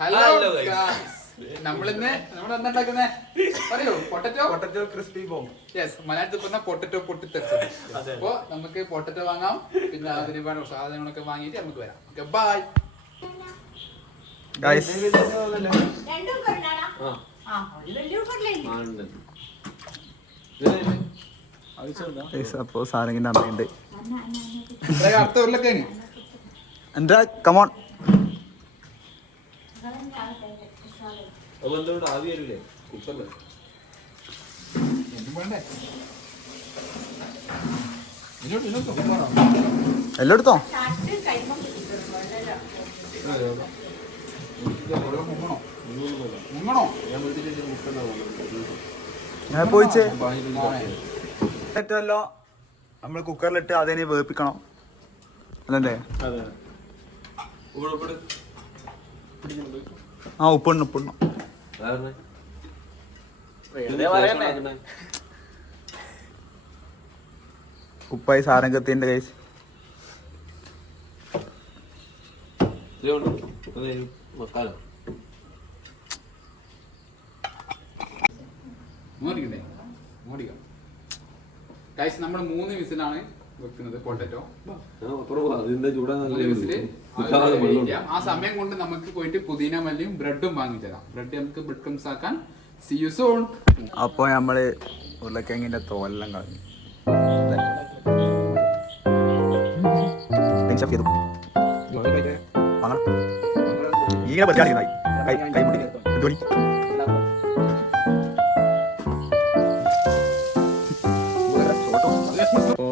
Hello നമ്മളിന്ന് നമ്മളെന്താ പറയൂ പൊട്ടറ്റോ ക്രിസ്പി ബോം. യെസ്, മലയാളത്തിൽ പറഞ്ഞ പൊട്ടറ്റോ പൊട്ടിത്തെറിച്ചത്. അപ്പൊ നമുക്ക് പൊട്ടറ്റോ വാങ്ങാം, പിന്നെ അതിന് വേണ്ട സാധനങ്ങളൊക്കെ വാങ്ങിയിട്ട് നമുക്ക് വരാം. Okay, bye. അപ്പോ സാധനത്തിന്റെ അമ്മയുണ്ട്. അടുത്ത ഉരുളൊക്കെ എന്താ കമോൺ. എല്ലാം എടുത്തോ. ഞാൻ പോയിച്ചേ ഏറ്റവുമല്ലോ നമ്മൾ കുക്കറിലിട്ട് അതിനെ വേപ്പിക്കണം അല്ലേ? ആ ഉപ്പിടണം. ഉപ്പായി സാധനം കത്തിന്റെ കഴിച്ച് നമ്മൾ 3 വിസിലാണ് വെക്കുന്നത് പൊട്ടറ്റോ. ആ സമയം കൊണ്ട് നമുക്ക് പോയിട്ട് പുതിന മല്ലിയും ബ്രെഡും വാങ്ങിത്തരാം. ബ്രെഡ് നമുക്ക് ബ്രെഡ് ക്രംസ് ആക്കാൻ. See you soon. അപ്പോൾ നമ്മള് ഉരുളക്കിഴങ്ങിന്റെ തോലെല്ലാം കളഞ്ഞു.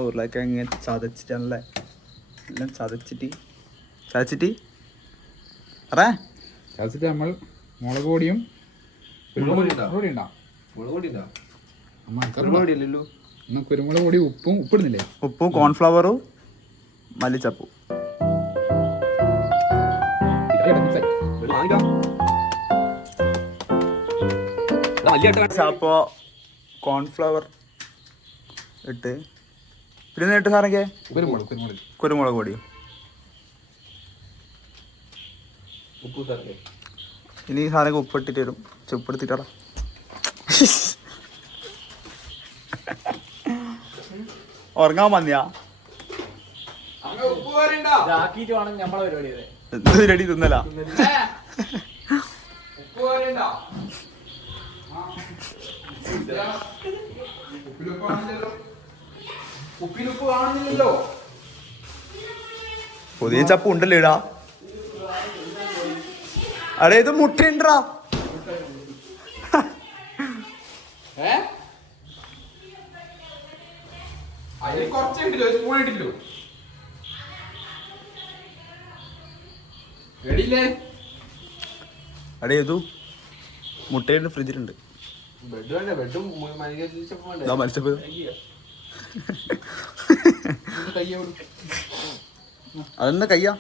ഉരുളക്കിഴങ്ങ് ചതച്ചിട്ടല്ലേ എല്ലാം ചതച്ചിട്ട് നമ്മൾ മുളക് പൊടിയും കുരുമുളക് പൊടി ഉപ്പിടുന്നില്ലേ? ഉപ്പും കോൺഫ്ലവറും മല്ലിച്ചപ്പും. അപ്പോ കോൺഫ്ലവർ ഇട്ട് പിന്നെ ഇട്ട് സാറൊക്കെ കുരുമുളക് പൊടിയും. ഇനി സാറൊക്കെ ഉപ്പിട്ടിട്ട് വരും. ഉപ്പെടുത്തിട്ടാ ഉറങ്ങാൻ വന്നിയാ എന്ത് റെഡി തിന്നല. പുതിയ ചപ്പ് ഉണ്ടല്ലോ ഇടാ. അടേ ഇത് മുട്ടയുണ്ടാ. അടേ ഇതു മുട്ടയുടെ ഫ്രിഡ്ജിലുണ്ട്. മത്സ്യപ്പ് അതെന്താ കയ്യാ?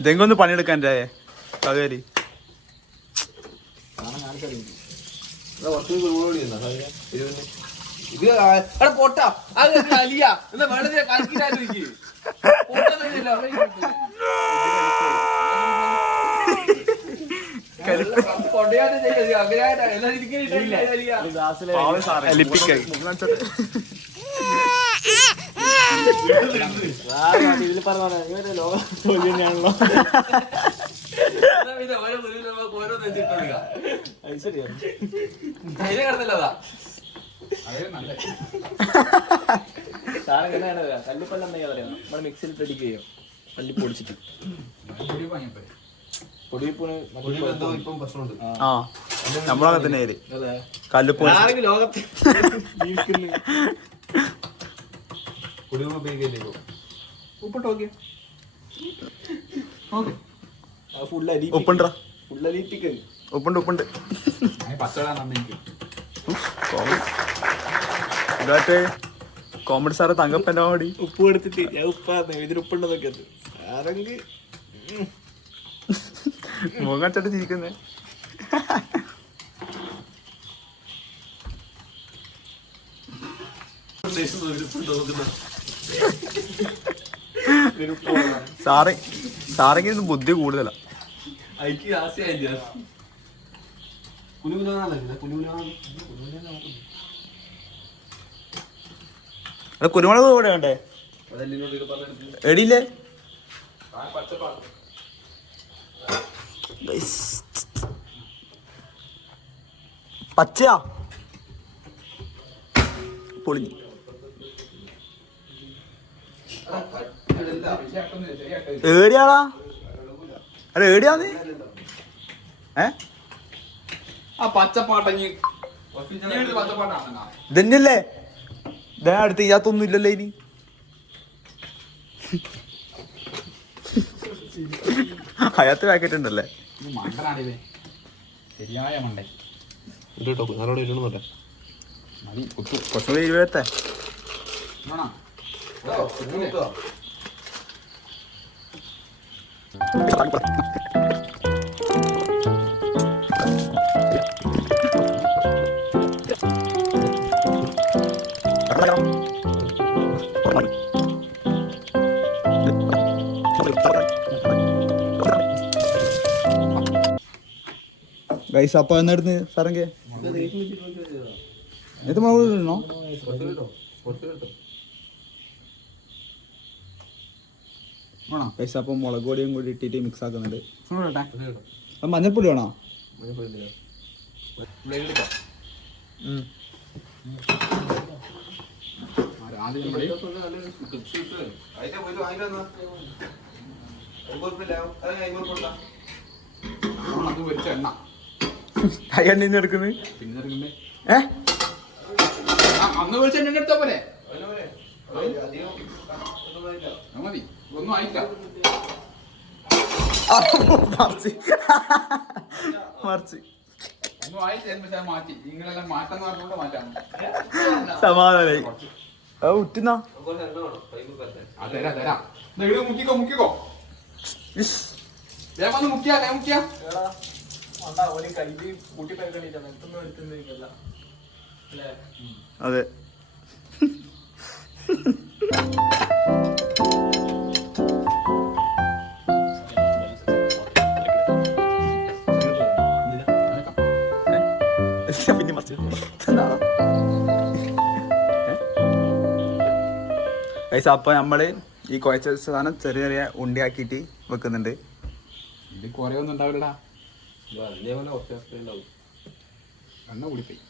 ഇതെങ്കൊന്ന് പണിയെടുക്കാൻ കകേരി ഇതിൽ പറഞ്ഞ ലോകം തന്നെയാണല്ലോ. കല്ലിപ്പല്ല എന്താ പറയാ? നമ്മള് മിക്സിയിൽ അടിക്കുകയോ കല്ലി പൊടിച്ചിട്ട് നമ്മളങ്ങനെ തന്നെ കല്ലുപ്പ് ലോകത്ത് ഉപ്പുണ്ട്. കോമഡി സാറ് തങ്കപ്പൻ്റെ മടി ഉപ്പ് കൊടുത്തിട്ട് ഞാൻ ഉപ്പാന്ന് ഇതിന് ഉപ്പുണ്ടെന്നൊക്കെ ആരെങ്കിൽ മുഖം ചിരിക്കുന്നേ. സാറെങ്കിലും ബുദ്ധി കൂടുതലാ. കുരുമുളക് ഇവിടെ വേണ്ടേ? എടിയില്ലേ? പച്ചയാ പൊളിഞ്ഞു. ഏടിയാളാ? അല്ല ഏടിയാന്ന് ഇതന്നെയല്ലേ? ഇതാ അടുത്ത് ചെയ്യാത്തൊന്നും ഇല്ലല്ലോ ഇനി. അയാത്ത പാക്കറ്റ് ഉണ്ടല്ലേ? ശരിയായ മണ്ടേ കുറച്ചുകൂടി ഇരുപത്തെ ഗൈസ്. അപ്പൊ എന്നായിരുന്നു സാറെങ്കിൽ ഇത് മുളക് ഇടണോ? ഗൈസ് അപ്പം മുളക് പൊടിയും കൂടി ഇട്ടിട്ട് മിക്സ് ആക്കുന്നുണ്ട്. മഞ്ഞൾപ്പൊടി വേണോ? അയ്യണ്ണ എടുക്കുന്നത് അന്ന് വിളിച്ച എണ്ണ എടുത്താ പോലെ മതി. ഒന്നും ആയില്ല. ഒന്നും ആയില്ല. മാറ്റി നിങ്ങളെല്ലാം മാറ്റം പറഞ്ഞുകൊണ്ട് മാറ്റാം. സമാധാനായി ഉറ്റുന്നാ തരാം. മുക്കിക്കോ മുക്കിക്കോ. വേഗം വന്ന് മുക്കിയാ മുക്കിയാ. അതെ. അപ്പൊ നമ്മള് ഈ കുഴച്ച സാധനം ചെറിയ ചെറിയ ഉണ്ടിയാക്കിയിട്ട് വെക്കുന്നുണ്ട്. ഇത് കൊറേ ഒന്നും ഉണ്ടാവില്ലടാ. എണ്ണ കുടിപ്പോയി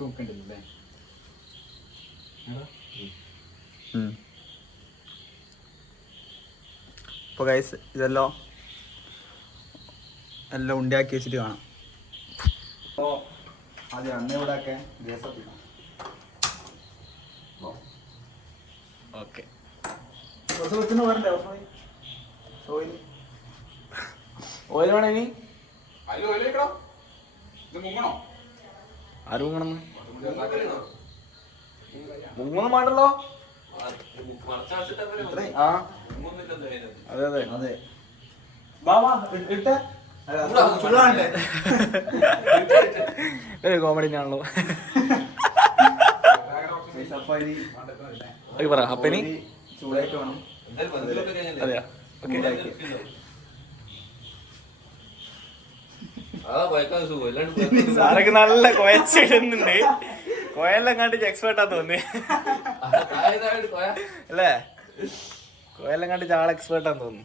നോക്കണ്ടല്ലേ. അപ്പൊ ഗൈസ് ഇതെല്ലാം എല്ലാം ഉണ്ടിയാക്കി വെച്ചിട്ട് കാണാം. അപ്പോൾ അത് എണ്ണ ഇവിടെയൊക്കെ ഗ്യാസ് ഓക്കെ. ഓയിൽ വേണോ ഇനി? അതിൽ ഓയിലേക്കടോ. ഇത് മുങ്ങണോ? ആര് മുങ്ങണം? മുങ്ങൊന്നും വേണ്ടല്ലോ. ആ അതെ അതെ അതെ. ഒരു കോമഡി ആണല്ലോ. പറ അപ്പനി ചൂടായിട്ട് വേണം. അതെയാ സാറൊക്കെ നല്ല കൊയച്ചിടുന്നുണ്ട്. കൊയെല്ലാം കണ്ടിട്ട് എക്സ്പേർട്ടാ തോന്നി അല്ലേ? കൊയെല്ലാം കണ്ടിട്ട് ആൾ എക്സ്പേർട്ടാന്ന് തോന്നുന്നു.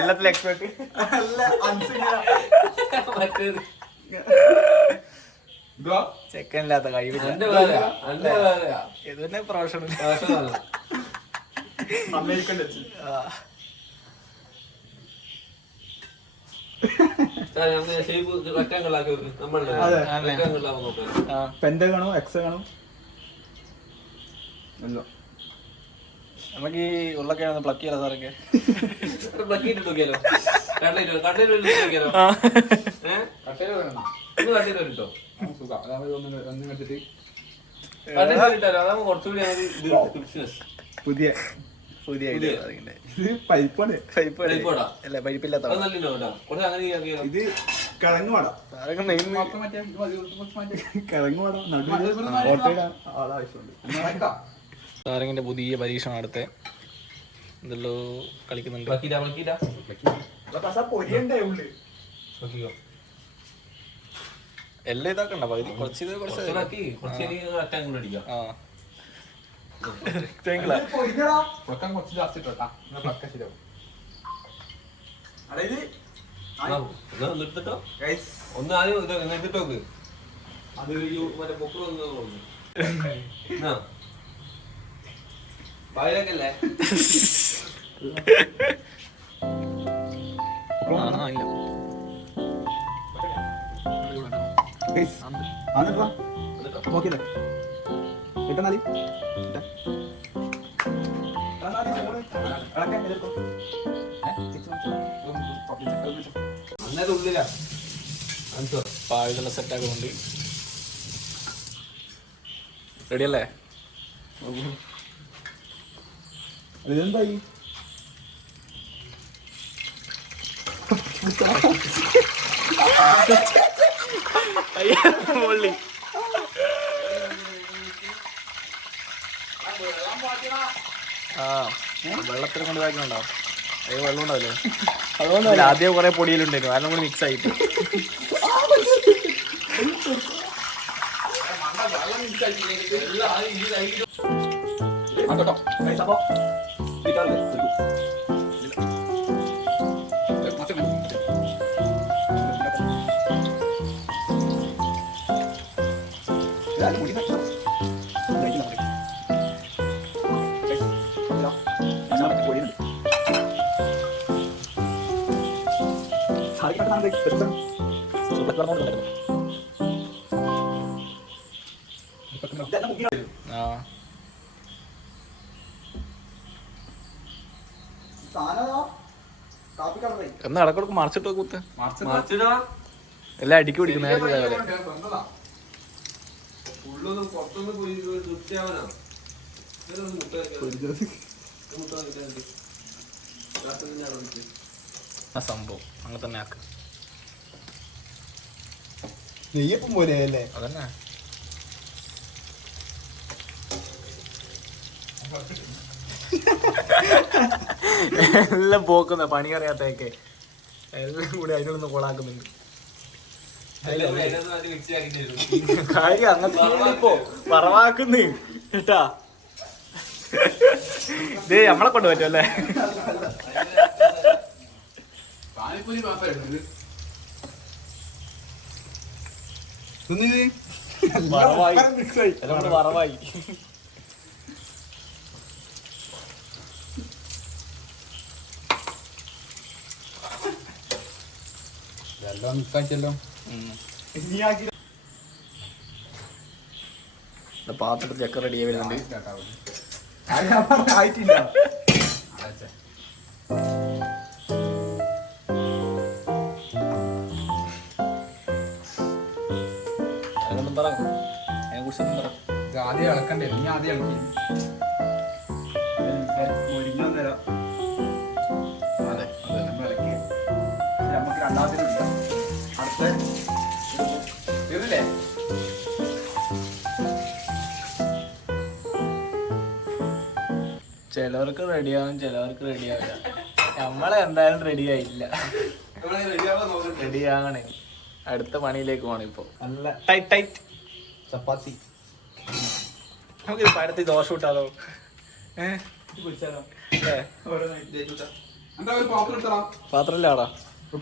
എല്ലാത്തിലും എക്സ്പേർട്ട്. ചെക്കനില്ലാത്ത കഴിവില്ല. ഇത് തന്നെ പ്രൊഫഷണൽ. പെൻഡഗണോ എക്സഗണോ? നമുക്ക് ഈ ഉള്ളൊക്കെ പ്ലക്ക് ചെയ്യാലോ സാറൊക്കെ. പുതിയ പുതിയ ഐഡിയ ഇത് പരിപ്പാണ്. പരിപ്പോടാ അല്ല പരിപ്പില്ലാത്ത ഇത് കിഴങ്ങ് വട. കിഴങ്ങ് വട ആവശ്യമുണ്ട്. സാരംഗിന്റെ പുതിയ പരീക്ഷണം അടുത്ത് എന്തെല്ലോ കളിക്കുന്നുണ്ട്. എല്ലാം ഇതാക്കണ്ട പകുതി കുറച്ച് ഇത് കുറച്ച് ഒന്ന് ആദ്യം എന്നിട്ടോക്ക് അത് മറ്റേ പൊക്കിൾ പായലൊക്കെയല്ലേ നോക്കില്ലേ കിട്ടുന്നാല് അന്നേരം ഉള്ളിലാ പാഴുകളെ സെറ്റ് ആക്കുന്നുണ്ട്. റെഡിയല്ലേ? ഇതെന്തായി? മുള്ളി ആ വെള്ളത്തിൽ കൊണ്ട് ഇതാക്കുന്നുണ്ടാവും. അത് വെള്ളം ഉണ്ടാവില്ലേ? അതുകൊണ്ട് ആദ്യം കുറെ പൊടിയിലുണ്ടായിരുന്നു, അതെല്ലാം കൂടി മിക്സ് ആയിട്ട് എന്നാ ഇടക്കിടക്ക് മറിച്ചിട്ട് കുത്ത് എല്ലാം അടിക്ക് പിടിക്കും നേരത്തെ ഉള്ളൊന്നും പുറത്തൊന്നും പോയി വൃത്തിയാവാനാ ആ സംഭവം അങ്ങനെ തന്നെ ആക്ക്. നെയ്യപ്പം പോലെ അല്ലേ? അതന്നെ എല്ലാം പോക്കുന്ന പണി അറിയാത്തൊക്കെ എല്ലാം കൂടി അതിനൊന്ന് കൊളാക്കുന്നുണ്ട്. കാര്യം അങ്ങനത്തെ ഇപ്പോ പറവാക്കുന്നു കേട്ടാ. ദേ നമ്മളെ കൊണ്ട് പറ്റും അല്ലേ? വറവായി എല്ലാം മിക്സാക്കിയല്ലോ. പാത്രത്തിൽ ചക്ക റെഡി ആയി വരുന്നുണ്ട്. ആയിട്ടില്ല. അതുകൊണ്ടും പറ അതിനെ കുറിച്ചൊന്നും പറ. ആദ്യം ഇളക്കണ്ടേ? നീ ആദ്യം ഇളക്കി. അതെ നമുക്ക് രണ്ടാമത്തിനില്ല. അടുത്ത തീർന്നില്ലേ? ചിലവർക്ക് റെഡിയാവും, ചിലവർക്ക് റെഡിയാവില്ല. നമ്മളെ എന്തായാലും റെഡിയായില്ല. റെഡിയാകണേ. അടുത്ത പണിയിലേക്ക് പോകണം. ഇപ്പൊ നല്ല ടൈറ്റ് ചപ്പാത്തി. നമുക്ക് പഴത്തി ദോശ ഇട്ടാലോ? പാത്രമില്ലാടാ.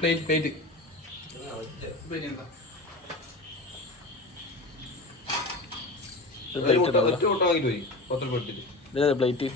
പ്ലേറ്റ് ഒറ്റ ഓട്ടം വാങ്ങിട്ട് പോയി പത്രം കൊടുത്തിട്ട് പ്ലേറ്റ്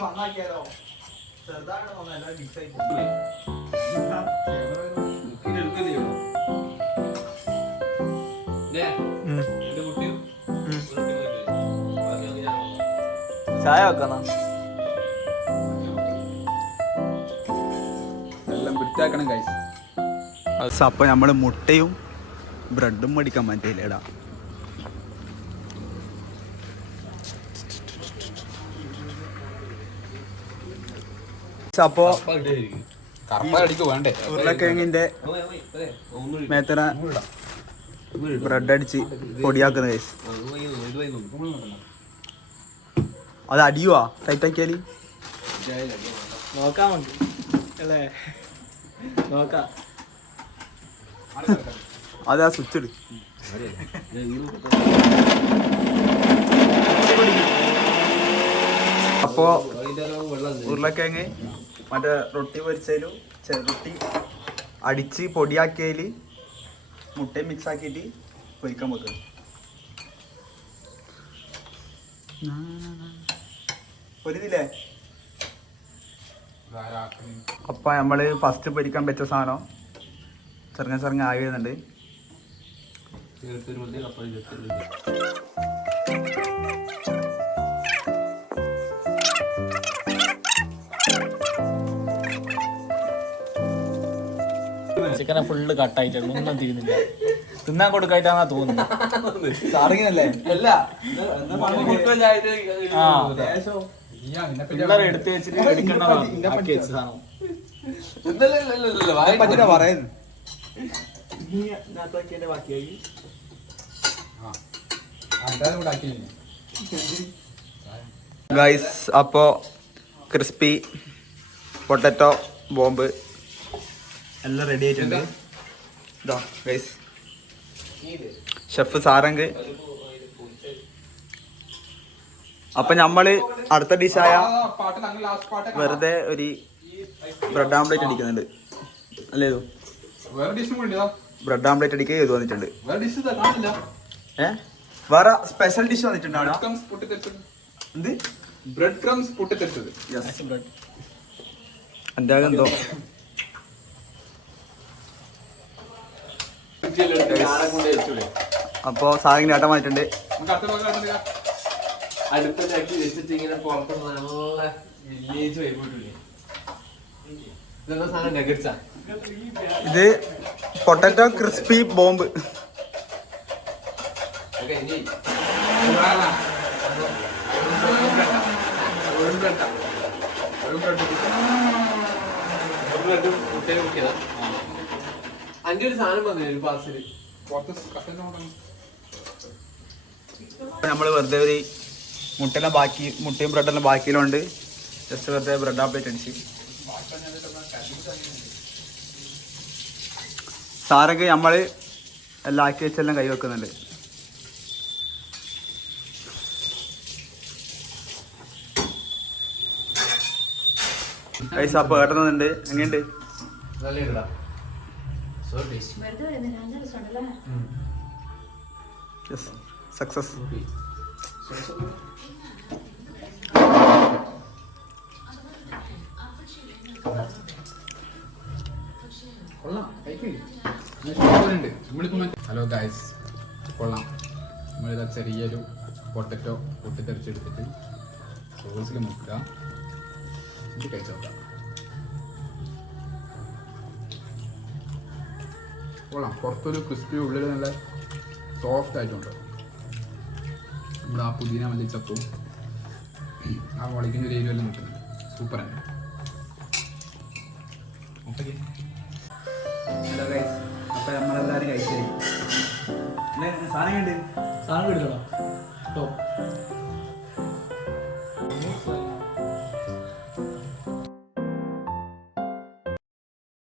നന്നാക്കിയാലോ? ചെറുതായിട്ട് എല്ലാവരും മിക്സ് ആയി എടുക്കുകയും ചെയ്യണം. ചായ വെക്കാന്നാ? എല്ലാം വൃത്തിയാക്കണം ഗൈസ്. അപ്പൊ നമ്മള് മുട്ടയും ബ്രെഡും മേടിക്കാൻ പറ്റില്ലേടാ. അപ്പോ കറപ്പടിക്ക് വേണ്ടേ? ഉരുളക്കിഴങ്ങിന്റെ മേത്തന ബ്രെഡ് അടിച്ച് പൊടിയാക്കുന്ന കേസ്. അത് അടിയുവാ ടൈറ്റാക്കിയാല്? നോക്കാം നമുക്ക് അല്ലേ? നോക്കാം. അതാ സ്വിച്ച് ഇട്. അപ്പോ ഉരുളക്കിഴങ്ങ് മറ്റേ റൊട്ടി പൊരിച്ചതിലും ചെറുട്ടി അടിച്ച് പൊടിയാക്കിയതിൽ മുട്ടയും മിക്സ് ആക്കിയിട്ട് പൊരിക്കാൻ വെക്കുക. പൊരിതില്ലേ? അപ്പൊ നമ്മള് ഫസ്റ്റ് പൊരിക്കാൻ പറ്റിയ സാധനം ചെറുങ്ങ ആയി വരുന്നുണ്ട്. ചിക്കനെ ഫുള്ള് കട്ടായിട്ടാണ്, ഒന്നും തീരുന്നില്ല. തിന്നാൻ കൊടുക്കായിട്ടാന്നാ തോന്നുന്നു. സാറിങ്ങനല്ലേ? പിള്ളേരെ എടുത്ത് വെച്ചിട്ട് എടുക്കേണ്ടതാണ് ആക്കി വെച്ച സാധനം. പറയുന്നു ഗൈസ്. അപ്പോ ക്രിസ്പി പൊട്ടറ്റോ ബോംബ് എല്ലാം റെഡി ആയിട്ടുണ്ട്. ഇതാ ഗൈസ്, ഷെഫ് സാരംഗ്. അപ്പൊ നമ്മള് അടുത്ത ഡിഷായ വെറുതെ ഒരു ബ്രെഡ് ആംപ്ലേറ്റ് അടിക്കുന്നുണ്ട് അല്ലേ? ബ്രെഡ് ആംപ്ലേറ്റ് അടിക്കുക ചെയ്തു വന്നിട്ടുണ്ട്. വേറെ സ്പെഷ്യൽ ഡിഷ് വന്നിട്ടുണ്ട് അവിടെ. എന്ത്? ബ്രെഡ് ക്രംസ് പൊട്ടിത്തെറിച്ചത്. എൻ്റെ എന്തോ അപ്പൊ സാധനം നേട്ടം വന്നിട്ടുണ്ട്. അടുപ്പിലാക്കി വെച്ചിട്ട് ഇങ്ങനെ പുറത്ത് നല്ല വില്ലേജ് വൈകിട്ടില്ലേ? ഇതെന്താ സാധനം? നഗറ്റ്സാ? ഇത് പൊട്ടറ്റോ ക്രിസ്പി ബോംബ്. അന്റെ ഒരു സാധനം വന്നു ഒരു പാർസല്. നമ്മള് വെറുതെ ഒരു മുട്ടയും ബ്രെഡെല്ലാം ബാക്കിയിലുണ്ട്. ജസ്റ്റ് വെറുതെ ബ്രെഡ് ആംപ്ലേറ്റ് അടിച്ച് സാരൊക്കെ നമ്മള് എല്ലാം ആക്കി വെച്ചെല്ലാം കൈ വെക്കുന്നുണ്ട്. പൈസ അപ്പൊ കേട്ടുന്നുണ്ട്. എങ്ങനെയുണ്ട്? സക്സസ്. ഹലോ ഗൈസ്, കൊള്ളാം. നമ്മളിതാ ചെറിയൊരു പൊട്ടറ്റോ പൊട്ടിത്തെറിച്ചെടുത്തിട്ട് സോസിൽ മുക്കുക. ഇത് കഴിച്ചു നോക്കാം. കൊള്ളാം. പുറത്തൊരു ക്രിസ്പി, ഉള്ളിൽ നല്ല സോഫ്റ്റ് ആയിട്ടുണ്ട്. നമ്മുടെ ആ പുതിന മല്ലിച്ചപ്പും ആ മുളകിൻ്റെ ഒരു എരിവെല്ലാം കിട്ടുന്നുണ്ട്. സൂപ്പറാണ്. ഹലോ ഗൈസ്, അപ്പൊ നമ്മളെല്ലാരും കഴിച്ചു. സാധനം കണ്ട് സാധനം എടുക്കണം കേട്ടോ.